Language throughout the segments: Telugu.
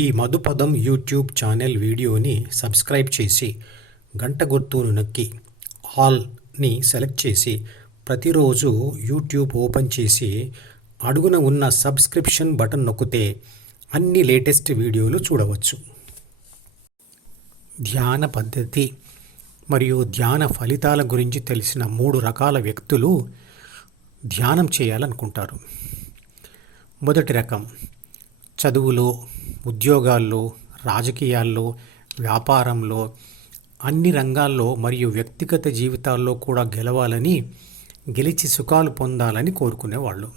ఈ మధుపదం యూట్యూబ్ ఛానల్ వీడియోని సబ్స్క్రైబ్ చేసి గంట గుర్తును నొక్కి ఆల్ని సెలెక్ట్ చేసి ప్రతిరోజు యూట్యూబ్ ఓపెన్ చేసి అడుగున ఉన్న సబ్స్క్రిప్షన్ బటన్ నొక్కితే అన్ని లేటెస్ట్ వీడియోలు చూడవచ్చు. ధ్యాన పద్ధతి మరియు ధ్యాన ఫలితాల గురించి తెలిసిన 3 రకాల వ్యక్తులు ధ్యానం చేయాలనుకుంటారు. మొదటి రకం చదువులో, ఉద్యోగాల్లో, రాజకీయాల్లో, వ్యాపారంలో, అన్ని రంగాల్లో మరియు వ్యక్తిగత జీవితాల్లో కూడా గెలిచి సుఖాలు పొందాలని కోరుకునేవాళ్ళు.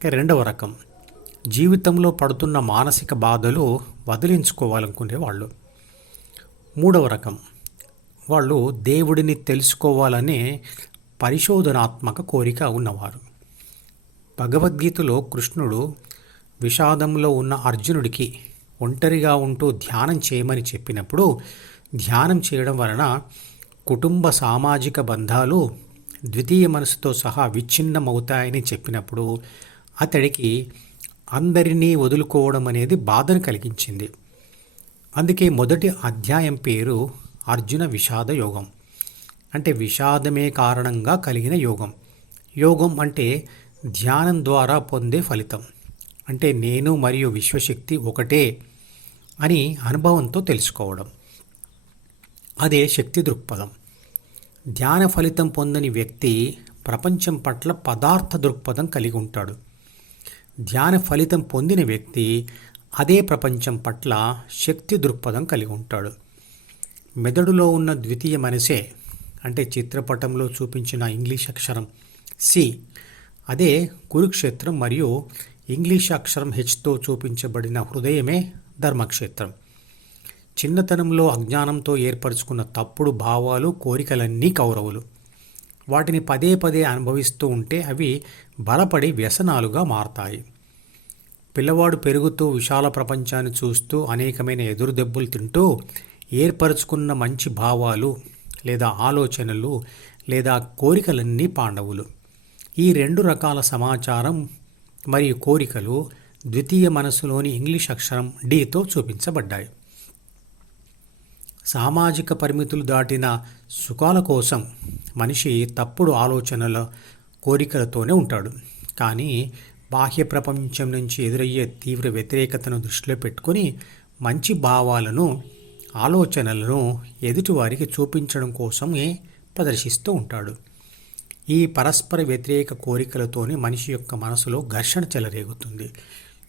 రెండవ రకం జీవితంలో పడుతున్న మానసిక బాధలు వదిలించుకోవాలనుకునేవాళ్ళు. మూడవ రకం వాళ్ళు దేవుడిని తెలుసుకోవాలనే పరిశోధనాత్మక కోరిక ఉన్నవారు. భగవద్గీతలో కృష్ణుడు విషాదంలో ఉన్న అర్జునుడికి ఒంటరిగా ఉంటూ ధ్యానం చేయమని చెప్పినప్పుడు ధ్యానం చేయడం వలన కుటుంబ సామాజిక బంధాలు ద్వితీయ మనసుతో సహా విచ్ఛిన్నమవుతాయని చెప్పినప్పుడు అతడికి అందరినీ వదులుకోవడం అనేది బాధను కలిగించింది. అందుకే మొదటి అధ్యాయం పేరు అర్జున విషాద యోగం. అంటే విషాదమే కారణంగా కలిగిన యోగం. యోగం అంటే ధ్యానం ద్వారా పొందే ఫలితం. అంటే నేను మరియు విశ్వశక్తి ఒకటే అని అనుభవంతో తెలుసుకోవడం. అదే శక్తి దృక్పథం. ధ్యాన ఫలితం పొందని వ్యక్తి ప్రపంచం పట్ల పదార్థ దృక్పథం కలిగి ఉంటాడు. ధ్యాన ఫలితం పొందిన వ్యక్తి అదే ప్రపంచం పట్ల శక్తి దృక్పథం కలిగి ఉంటాడు. మెదడులో ఉన్న ద్వితీయ మనసే అంటే చిత్రపటంలో చూపించిన ఇంగ్లీష్ అక్షరం సి, అదే కురుక్షేత్రం మరియు ఇంగ్లీష్ అక్షరం హెచ్తో చూపించబడిన హృదయమే ధర్మక్షేత్రం. చిన్నతనంలో అజ్ఞానంతో ఏర్పరచుకున్న తప్పుడు భావాలు, కోరికలన్నీ కౌరవులు. వాటిని పదే పదే అనుభవిస్తూ ఉంటే అవి బలపడి వ్యసనాలుగా మారతాయి. పిల్లవాడు పెరుగుతూ విశాల ప్రపంచాన్ని చూస్తూ అనేకమైన ఎదురు దెబ్బలు తింటూ ఏర్పరచుకున్న మంచి భావాలు లేదా ఆలోచనలు లేదా కోరికలన్నీ పాండవులు. ఈ 2 రకాల సమాచారం మరియు కోరికలు ద్వితీయ మనసులోని ఇంగ్లీష్ అక్షరం డితో చూపించబడ్డాయి. సామాజిక పరిమితులు దాటిన సుఖాల కోసం మనిషి తప్పుడు ఆలోచనల కోరికలతోనే ఉంటాడు. కానీ బాహ్య ప్రపంచం నుంచి ఎదురయ్యే తీవ్ర వ్యతిరేకతను దృష్టిలో పెట్టుకొని మంచి భావాలను, ఆలోచనలను ఎదుటివారికి చూపించడం కోసమే ప్రదర్శిస్తూ ఉంటాడు. ఈ పరస్పర వ్యతిరేక కోరికలతోనే మనిషి యొక్క మనసులో ఘర్షణ చెలరేగుతుంది.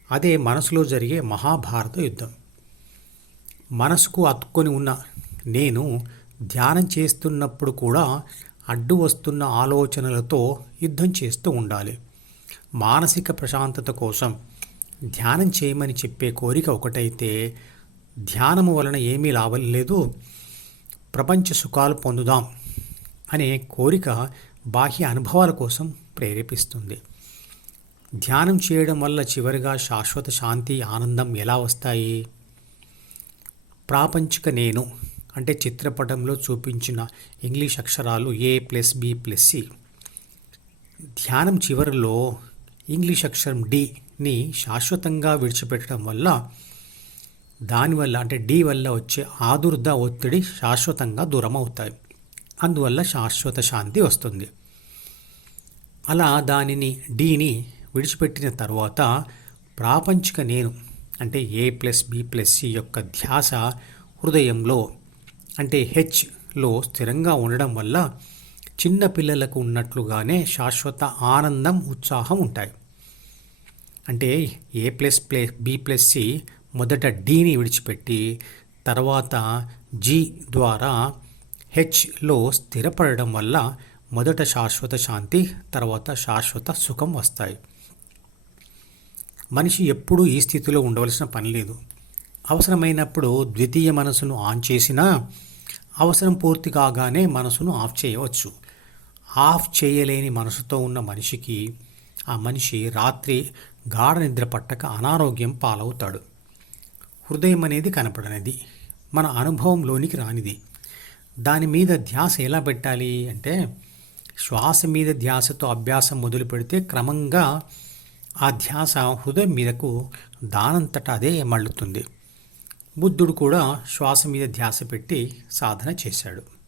అదే మనసులో జరిగే మహాభారత యుద్ధం. మనసుకు అతుక్కొని ఉన్న నేను ధ్యానం చేస్తున్నప్పుడు కూడా అడ్డు వస్తున్న ఆలోచనలతో యుద్ధం చేస్తూ ఉండాలి. మానసిక ప్రశాంతత కోసం ధ్యానం చేయమని చెప్పే కోరిక ఒకటైతే ధ్యానము వలన ఏమీ లాభం లేదు, ప్రపంచ సుఖాలు పొందుదాం అనే కోరిక బాహ్య అనుభవాల కోసం ప్రేరేపిస్తుంది. ధ్యానం చేయడం వల్ల చివరిగా శాశ్వత శాంతి, ఆనందం ఎలా వస్తాయి? ప్రాపంచిక నేను అంటే చిత్రపటంలో చూపించిన ఇంగ్లీష్ అక్షరాలు A+B+C. ధ్యానం చివరిలో ఇంగ్లీష్ అక్షరం డిని శాశ్వతంగా విడిచిపెట్టడం వల్ల దానివల్ల అంటే డి వల్ల వచ్చే ఆదుర్ద, ఒత్తిడి శాశ్వతంగా దూరం అవుతాయి. అందువల్ల శాశ్వత శాంతి వస్తుంది. అలా దానిని డిని విడిచిపెట్టిన తర్వాత ప్రాపంచిక నేను అంటే A+B+C యొక్క ధ్యాస హృదయంలో అంటే హెచ్లో స్థిరంగా ఉండడం వల్ల చిన్న పిల్లలకు ఉన్నట్లుగానే శాశ్వత ఆనందం, ఉత్సాహం ఉంటాయి. అంటే A+B+C మొదట డిని విడిచిపెట్టి తర్వాత జి ద్వారా హెచ్లో స్థిరపడడం వల్ల మొదట శాశ్వత శాంతి, తర్వాత శాశ్వత సుఖం వస్తాయి. మనిషి ఎప్పుడూ ఈ స్థితిలో ఉండవలసిన పని లేదు. అవసరమైనప్పుడు ద్వితీయ మనసును ఆన్ చేసినా అవసరం పూర్తి కాగానే మనసును ఆఫ్ చేయవచ్చు. ఆఫ్ చేయలేని మనసుతో ఉన్న మనిషికి ఆ మనిషి రాత్రి గాఢ నిద్ర పట్టక అనారోగ్యం పాలవుతాడు. హృదయం అనేది కనపడనిది, మన అనుభవంలోనికి రానిది. దాని మీద ధ్యాస ఎలా పెట్టాలి అంటే శ్వాస మీద ధ్యాసతో అభ్యాసం మొదలు పెడితే క్రమంగా ఆ ధ్యాస హృదయం మీదకు దానంతటా అదే మళ్ళుతుంది. బుద్ధుడు కూడా శ్వాస మీద ధ్యాస పెట్టి సాధన చేశాడు.